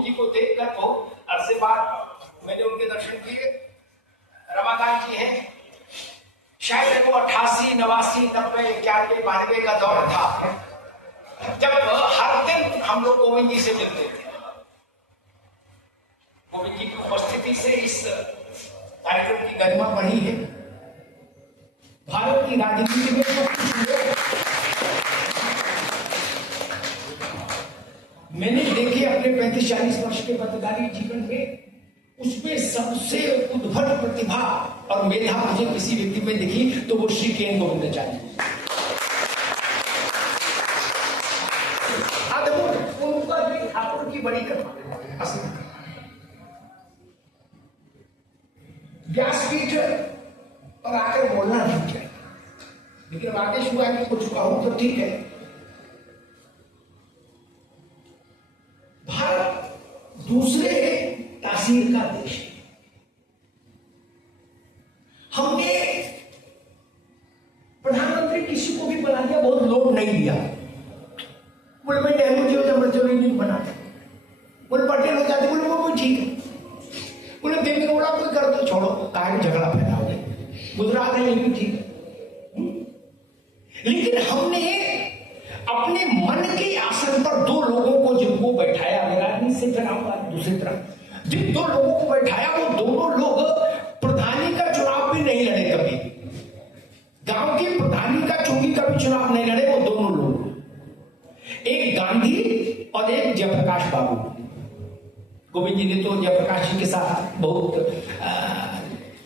गोविंद जी को देखकर तो अरसे बाद मैंने उनके दर्शन किए। रमाकांत जी हैं, शायद वो 88, 89, 90, 91, 92 का दौर था जब हर दिन हम लोग गोविंद जी से मिलते थे। गोविंद जी की उपस्थिति से इस कार्यक्रम की गरिमा बढ़ी है। भारत की राजनीति में मैंने देखे अपने 35-40 वर्ष के पत्रकारी जीवन में, उसमें सबसे उद्भट प्रतिभा और मेधा मुझे किसी व्यक्ति में दिखी तो वो श्री के एन गोविंदाचार्य। उनका भी ठाकुर की बड़ी कथा, व्यासपीठ और आकर बोलना ठीक है, लेकिन आदेश हुआ कि कुछ कहूं तो ठीक है। भारत दूसरे तासीर का देश है। हमने प्रधानमंत्री किसी को भी बना दिया, बहुत लोड नहीं दिया। बोले भाई नेहरू जी हो जाए, चलो नहीं बनाते। बोले पटेल हो जाते, बोले वो ठीक है। बोले देवेगौड़ा कोई कर दो, छोड़ो काहे झगड़ा पैदा हो जाए। गुजरात है, ये भी ठीक है। लेकिन हमने अपने मन के आसन पर दो लोगों को जिनको बैठाया, मेरा आदमी से चुनाव दूसरी तरफ जिन दो लोगों को बैठाया, वो दोनों लोग प्रधानी का चुनाव भी नहीं लड़े कभी, गांव की प्रधानी का चुंगी का भी चुनाव नहीं लड़े। वो दोनों लोग, एक गांधी और एक जयप्रकाश बाबू। गोविंद जी ने तो जयप्रकाश जी के साथ बहुत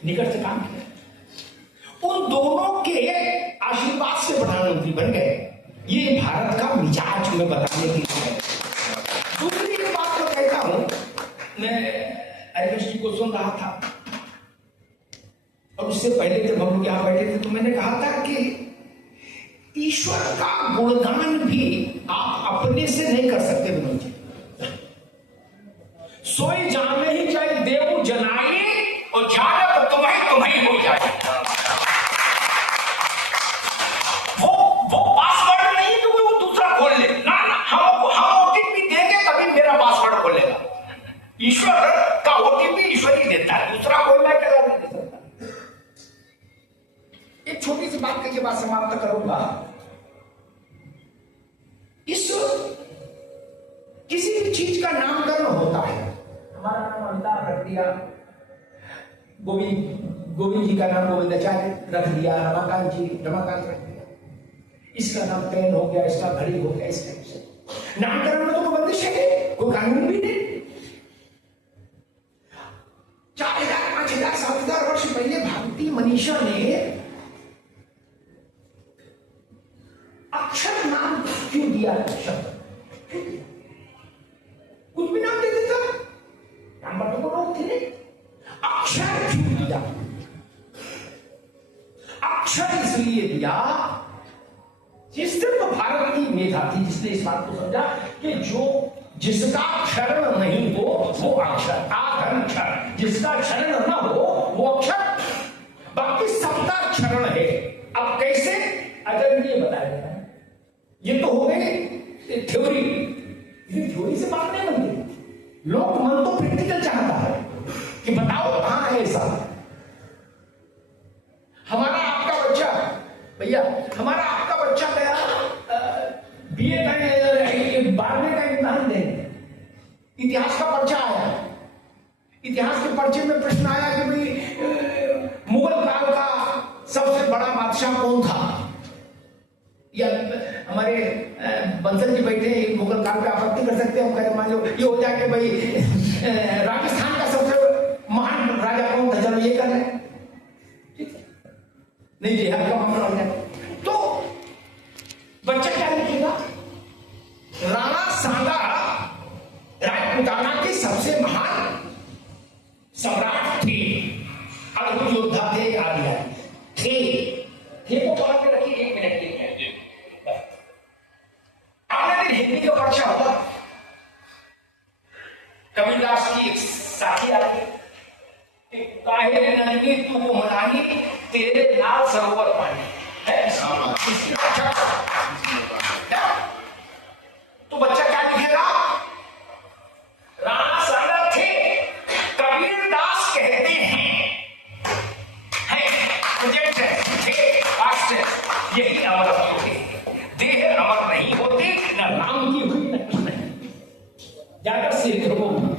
निकट से काम किया। उन दोनों के आशीर्वाद से प्रधानमंत्री बन गए। ये भारत का मिजाज में बताने की है। दूसरी बात तो कहता हूं, मैं अरविंद जी को सुन रहा था और उससे पहले जब हम लोग यहां बैठे थे तो मैंने कहा था कि ईश्वर का गुणगान भी आप अपने से नहीं कर सकते विनोद जी। सोई जाने ही चाहे देव जनाए और जानब तुम्हें हो जाए। वो पासवर्ड नहीं तो वो दूसरा खोल ले ना, हम ओटीपी देंगे तभी मेरा पासवर्ड खोलेगा। ईश्वर का ओटीपी ईश्वर ही देता है, दूसरा कोई मैं क्या नहीं दे सकता। एक छोटी सी बात करके बात समाप्त करूंगा। इस किसी भी चीज का नामकरण होता है, हमारा नाम अमिताभ रख दिया, गोविंद जी का नाम गोविंदाचार्य रख दिया, रमाकांत जी रमाकांत रख दिया, इसका नाम पेन हो गया, इसका घड़ी हो गया। इस टाइप से नामकरण में तो कोई बंदिश है, कोई कानून भी नहीं। 4000, 5000, 7000 वर्ष पहले भारतीय मनीषा ने अक्षर नाम क्यों दिया? शब्द कुछ भी नाम दे देता, नाम बटों को लोग थे, अक्षर क्यों दिया? अक्षर इसलिए दिया, जिस दिन तो भारत की मेधा थी जिसने इस बात को समझा कि जिसका क्षरण नहीं हो वो अक्षर, आधन क्षर, जिसका क्षरण ना हो वो अक्षर, बाकी सबका क्षरण है। अब कैसे? अगर ये बताया जाए, ये तो हो गई थ्योरी, लेकिन थ्योरी से बात नहीं बनती। लोक मन तो प्रैक्टिकल चाहता है कि बताओ कहां है ऐसा। हमारा आपका बच्चा, भैया हमारा आपका बच्चा गया बीए का 12वें का इम्तिहान देने, इतिहास का पर्चा आया। इतिहास के पर्चे में प्रश्न आया कि भाई मुगल काल का सबसे बड़ा बादशाह कौन था? या हमारे बंसल जी बैठे, मुगल काल पे आपत्ति कर सकते हैं, हम कहें मान लो ये हो जाए कि भाई राजस्थान का सबसे महान राजा कौन था, चलो ये कर रहे हैं, ठीक है? नहीं जी हल्का मामला हो जाए तो बच्चा क्या लिखेगा? राणा सांगा राजपुताना के सबसे महान सम्राट थे, अद्भुत योद्धा थे, आदि थे को पकड़ के रखिए 1 मिनट के लिए। आपने दिन हिंदी का पर्चा होगा, कबीरदास की एक साथी आती कि काहे नंदी तू को मनानी, तेरे लाल सरोवर पानी है। तो बच्चा क्या लिखेगा? राणा यही अमरत्व होती। देह अमर नहीं होती, न राम की हुई न कृष्ण। जाकर श्री ध्रुव